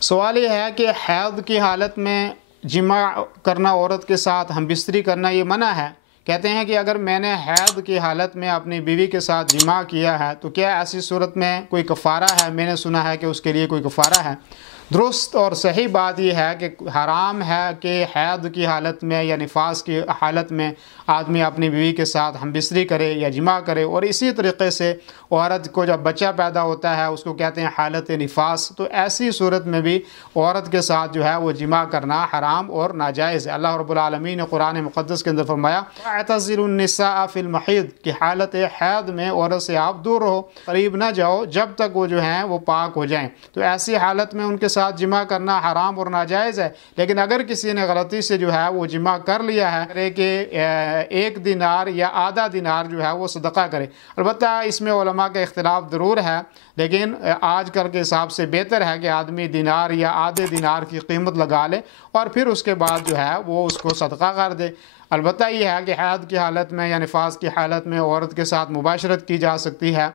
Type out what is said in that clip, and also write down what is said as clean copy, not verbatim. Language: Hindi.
सवाल ये है कि हैद की हालत में जिमा करना, औरत के साथ हम बिस्तरी करना, ये मना है। कहते हैं कि अगर मैंने हैद की हालत में अपनी बीवी के साथ जिमा किया है तो क्या ऐसी सूरत में कोई कफ़ारा है? मैंने सुना है कि उसके लिए कोई कफ़ारा है। दुरुस्त और सही बात यह है कि हराम है कि हैद की हालत में या निफास की हालत में आदमी अपनी बीवी के साथ हम बिस्तरी करे या जिमा करे। और इसी तरीके से औरत को जब बच्चा पैदा होता है उसको कहते हैं हालत निफास। तो ऐसी सूरत में भी औरत के साथ जो है वो जिमा करना हराम और नाजायज़ है। अल्लाह रब्बुल आलमीन ने कुरान मुक़द्दस के अंदर फरमाया अतज़िलुन्निसा फ़िल महीद कि हालत हैद में औरत से आप दूर रहो, करीब ना जाओ जब तक वो जो हैं वो पाक हो जाएं। तो ऐसी हालत में उनके साथ जिमा करना हराम और नाजायज़ है। लेकिन अगर किसी ने गलती से जो है वो जिमा कर लिया है कि 1 दिनार या आधा दिनार जो है वो सदका करे। अलबत्ता इसमें उलमा का इख्तिलाफ ज़रूर है, लेकिन आजकल के हिसाब से बेहतर है कि आदमी दिनार या आधे दिनार की कीमत लगा ले और फिर उसके बाद जो है वो उसको सदका कर दे। अलबत्ता यह है कि हैद की हालत में या निफास की हालत में औरत के साथ मुबाशरत की जा सकती है।